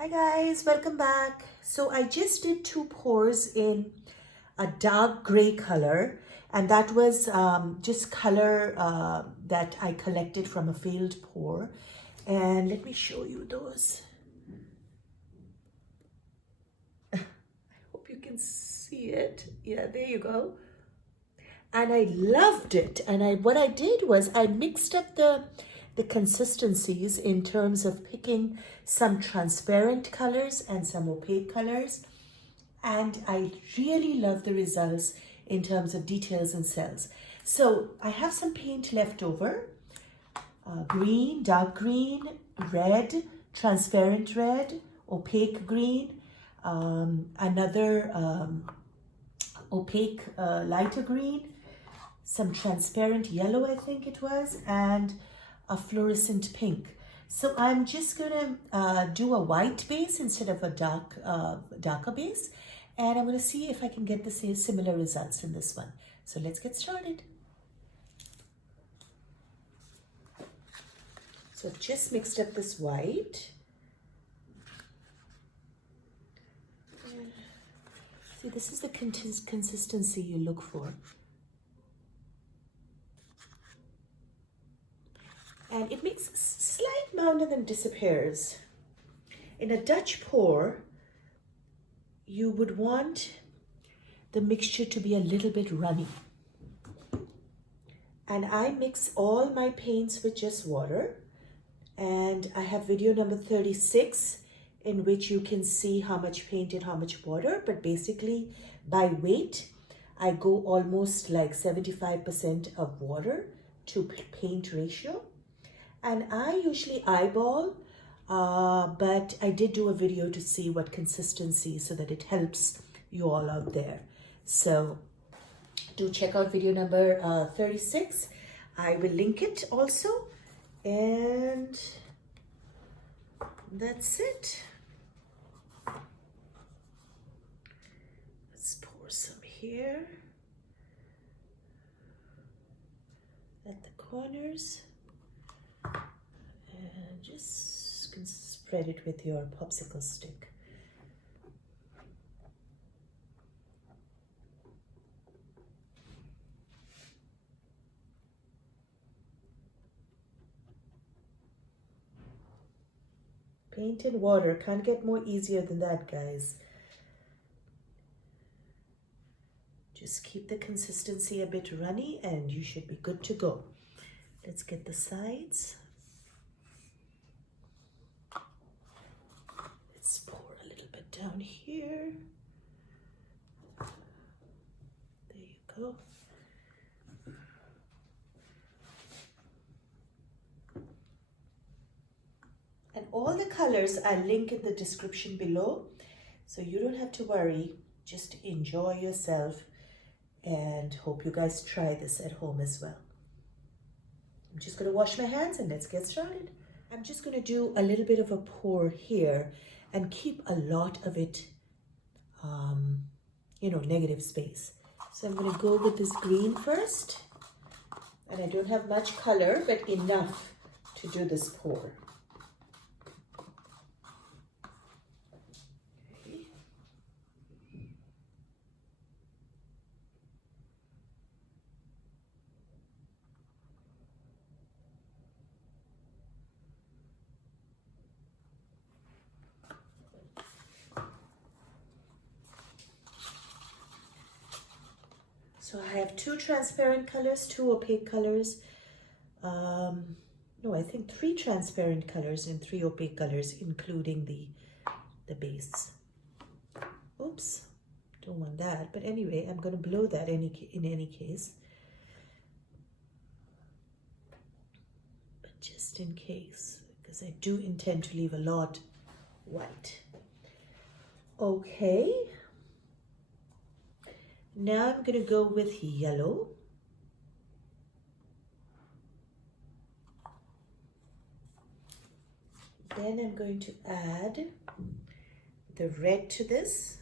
Hi guys, welcome back. So I just did 2 pours in a dark gray color, and that was just color that I collected from a failed pour. And let me show you those. I hope you can see it. Yeah, there you go. And I loved it. And what I did was I mixed up the consistencies in terms of picking some transparent colors and some opaque colors. And I really love the results in terms of details and cells. So I have some paint left over. Green, dark green, red, transparent red, opaque green, another opaque lighter green, some transparent yellow, I think it was, and a fluorescent pink. So I'm just gonna do a white base instead of a darker base, and I'm gonna see if I can get the same similar results in this one. So let's get started. So I've just mixed up this white. See, this is the consistency you look for. And it makes a slight mound and then disappears. In a Dutch pour, you would want the mixture to be a little bit runny. And I mix all my paints with just water. And I have video number 36 in which you can see how much paint and how much water. But basically, by weight, I go almost like 75% of water to paint ratio. And I usually eyeball, but I did do a video to see what consistency so that it helps you all out there. So do check out video number 36. I will link it also. And that's it. Let's pour some here at the corners. And just can spread it with your popsicle stick. Paint and water, can't get more easier than that, guys. Just keep the consistency a bit runny and you should be good to go. Let's get the sides. Let's pour a little bit down here. There you go. And all the colors I link in the description below, so you don't have to worry. Just enjoy yourself and hope you guys try this at home as well. I'm just going to wash my hands and let's get started. I'm just going to do a little bit of a pour here and keep a lot of it, negative space. So I'm going to go with this green first. And I don't have much color, but enough to do this pour. So I have 2 transparent colors, 2 opaque colors. No, I think 3 transparent colors and 3 opaque colors, including the base. Oops, don't want that. But anyway, I'm going to blow that in any case. But just in case, because I do intend to leave a lot white. Okay. Now I'm going to go with yellow. Then I'm going to add the red to this.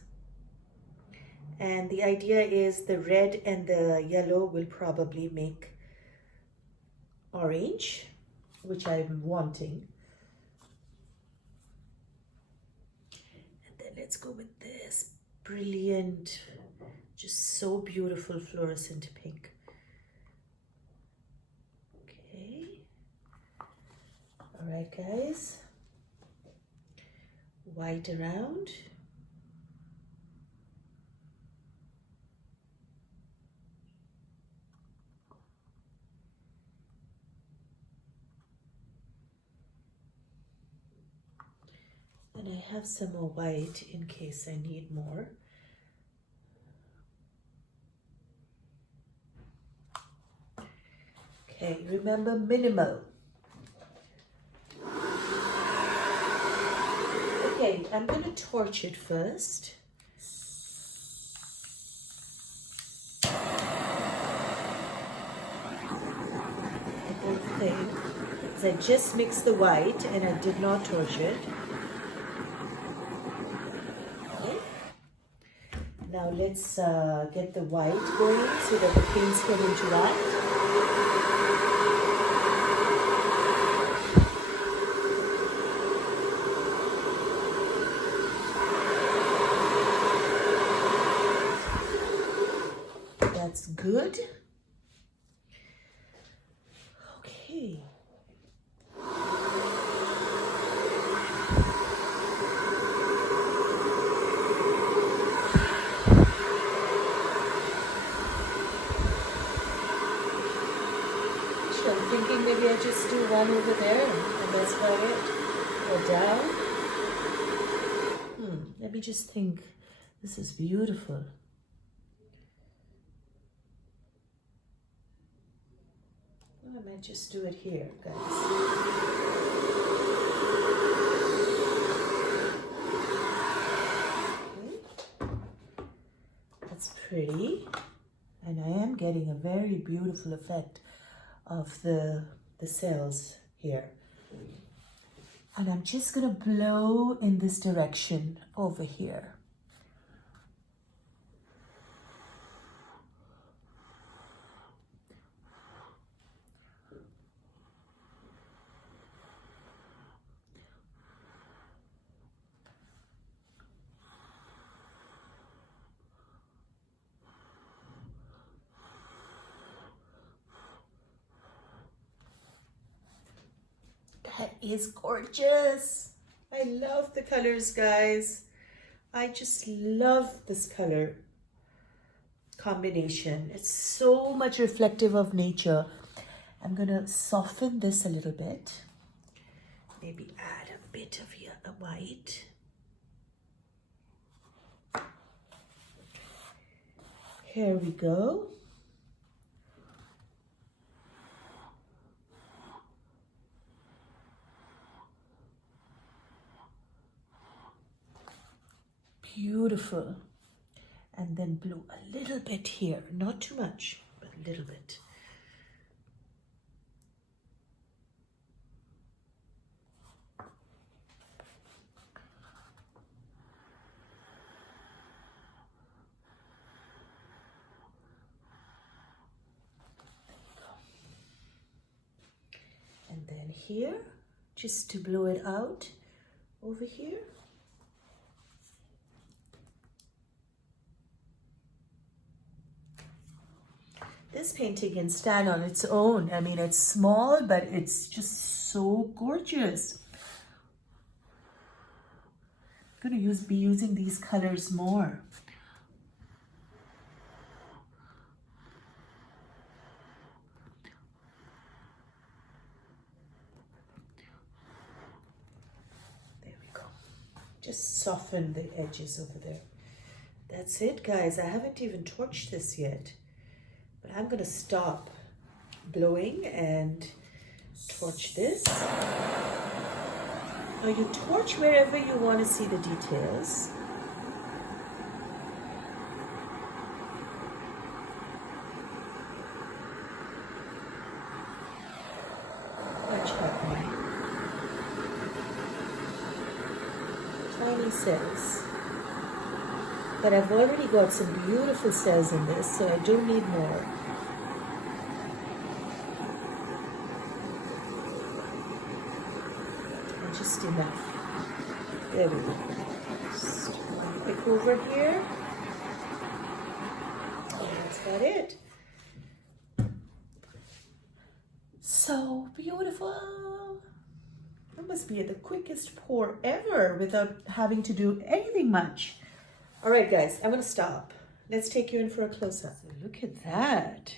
And the idea is the red and the yellow will probably make orange, which I'm wanting. let's go with this brilliant, just so beautiful fluorescent pink. Okay. All right, guys. White around. And I have some more white in case I need more. Okay, remember minimal. Okay, I'm going to torch it first. The whole thing. Because I just mixed the white and I did not torch it. Okay. Now let's get the white going so that the paints can interact. That's good. Okay. I'm thinking maybe I just do one over there and that's about it. Or down. Let me just think. This is beautiful. I might just do it here, guys. Okay. That's pretty. And I am getting a very beautiful effect of the cells here. And I'm just going to blow in this direction over here. That is gorgeous. I love the colors, guys. I just love this color combination. It's so much reflective of nature. I'm gonna soften this a little bit. Maybe add a bit of white. Here we go. Beautiful. And then blue a little bit here, not too much, but a little bit. And then here, just to blow it out over here. This painting can stand on its own. I mean, it's small, but it's just so gorgeous. I'm going to be using these colors more. There we go. Just soften the edges over there. That's it, guys. I haven't even torched this yet. But I'm going to stop blowing and torch this. Now you torch wherever you want to see the details. Watch happening. Tiny cells. But I've already got some beautiful cells in this, so I don't need more. And just enough. There we go. quick over here. And that's about it. So beautiful. That must be the quickest pour ever without having to do anything much. All right, guys, I'm going to stop. Let's take you in for a close-up. So look at that.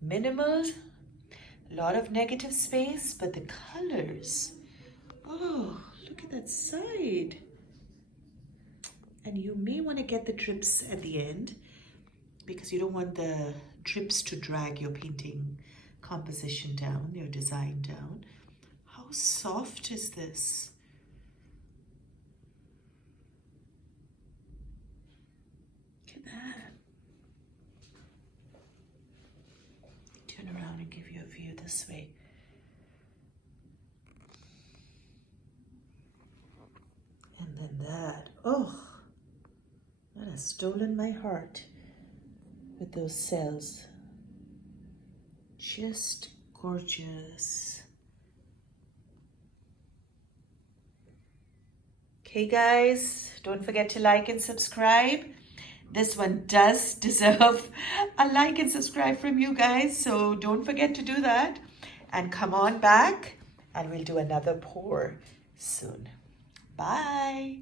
Minimal, a lot of negative space, but the colors. Oh, look at that side. And you may want to get the drips at the end because you don't want the drips to drag your painting composition down, your design down. How soft is this? Look at that. Turn around and give you a view this way. And then that, oh, that has stolen my heart with those cells. Just gorgeous. Okay, guys, don't forget to like and subscribe. This one does deserve a like and subscribe from you guys, so don't forget to do that. And come on back and we'll do another pour soon. Bye.